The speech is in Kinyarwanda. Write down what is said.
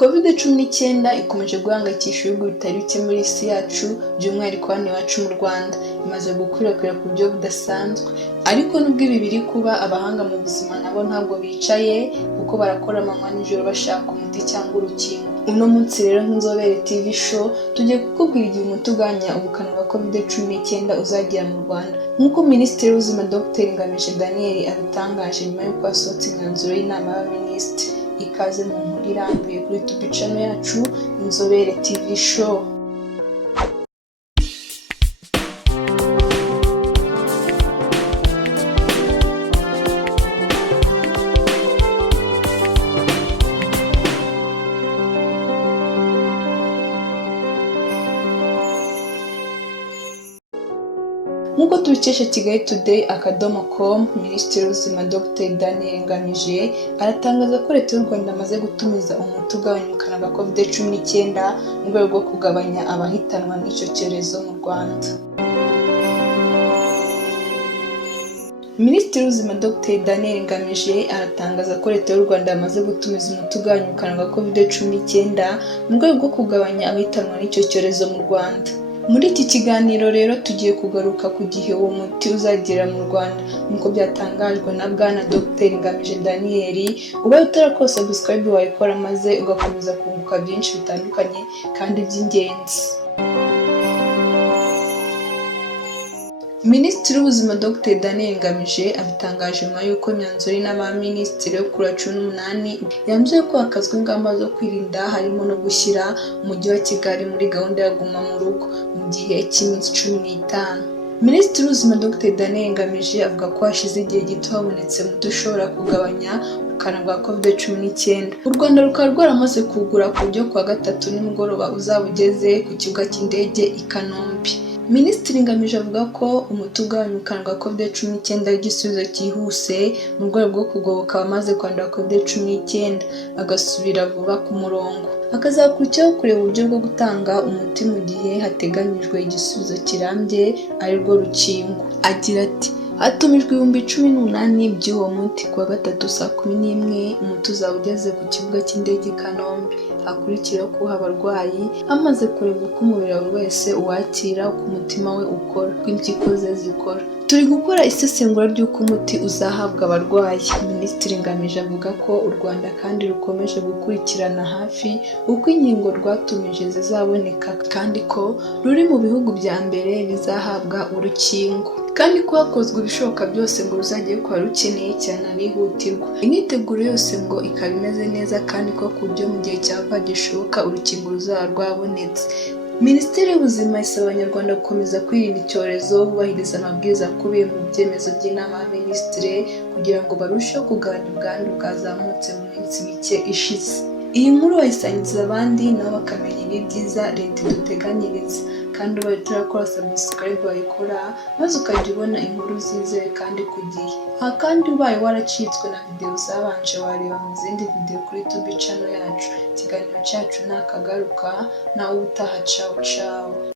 Covid-19 ikomeje guhangayikisha ibihugu bitari bike muri isi yacu, by'umwihariko hano iwacu mu Rwanda. Imaze gukwirakwira ku buryo budasanzwe. Ariko nubwo ibi biri kuba, abahanga mu buzima nabo ntabwo bicaye, kuko barakora amanywa n'ijoro bashaka umuti cyangwa urukingo. Uno munsi rero nk'inzobere TV show tugiye kukubwira igihe umuti ugabanya ubukana bwa Covid-19 uzagera mu Rwanda. Nkuko Mninisitiri w'ubuzima Dr Ngamije Daniel abitangaje nyuma y'uko hasohotse imyanzuro y'inama y'Abaminisitiri. Ikaze mu nkuru irambuye kuri YouTube channel yacu Inzobere TV show. Nkuko tubikesha Kigali Today.com, Minisitiri w'ubuzima Dr Daniel Ngamije aratangaza ko Leta y'u Rwanda amaze gutumiza umuti ugabanya ubukana bwa Covid-19 mu rwego rwo kugabanya abahitanwa n'icyo cyorezo mu Rwanda. Minisitiri w'ubuzima Dr Daniel Ngamije aratangaza ko Leta y'u Rwanda amaze gutumiza umuti ugabanya ubukana bwa Covid-19 mu rwego rwo kugabanya abahitanwa n'icyo cyorezo mu Rwanda. Muri iki kiganiro rero tugiye kugaruka ku gihe uwo muti uzagera mu Rwanda, nkuko byatangajwe na Bwana Dr Ngamije Daniel. Ubaye utarakora subscribe wayikora maze ugakomeza kunguka byinshi bitandukanye kandi by'ingenzi. Minisitiri w'ubuzima Dr Daniel Ngamije abitangaje nyuma y'uko imyanzuro y'Abaminisitiri yo kuri 18 yanzuye ko hakazwe ingamba zo kwirinda, harimo no gushyira umujyi wa Kigali muri gahunda ya guma mu rugo mu gihe cy'iminsi 15. Minisitiri w'ubuzima Dr Daniel Ngamije avuga ko hashize igihe gito habonetse umuti ushobora kugabanya ubukana bwa Covid-19. U Rwanda rukaba rwaramaze kugura ku buryo kuwa gatatu nimugoroba uzaba ugeze ku kibuga cy'indege i Kanombe. Minisitiri Ngamije avuga ko umuti ugabanya ubukana bwa Covid-19 ari igisubizo cyihuse mu rwego rwo kugoboka abamaze kwandura Covid-19 agasubira vuba ku murongo. Akazakurikiraho kureba uburyo bwo gutanga umuti mu gihe hateganyijwe igisubizo kirambye ari rwo rukingo. Agira ati, hatumijwe 18,000 by'uwo muti kuwa gatatu saa 11 umuti uzaba ugeze ku kibuga cy'indege i Kanombe. Hakurikiraho kuha abarwayi amaze kureba uko umubiri wa buri wese uwakira, uko umutima we ukora, uko impyiko ze zikora. Turi gukora isesengura ry'uko umuti uzahabwa abarwayi. Minisitiri Ngamije avuga ko u Rwanda kandi rukomeje gukurikirana hafi uko inkingo rwatumije zizaboneka, kandi ko ruri mu bihugu bya mbere bizahabwa urukingo, kandi ko hakozwe ibishoboka byose ngo ruzajye kwa rukeneye cyane abihutirwa. Imyiteguro yose ngo ikaba imeze neza, kandi ko ku buryo mu gihe cyava gishoboka urukingo ruzaba rwabonetse. Minisiteri y'ubuzima isaba Abanyarwanda gukomeza kwirinda icyorezo, bubahiriza amabwiriza akubiye mu byemezo by'inama y'Abaminisitiri kugira ngo barusheho kugabanya ubwandu bwazamutse mu minsi mike ishize. Iyi nkuru wayisangiza abandi nabo bakamenya ibi byiza Leta iduteganyiriza, kandi ubaye utarakora subscribe wayikora maze ukajya ubona inkuru zizewe kandi ku gihe. Aha kandi ubaye waracitswe na video zabanje wareba mu zindi video kuri YouTube channel yacu. Ikiganiro cyacu nakagaruka nawe utaha. Ciao ciao.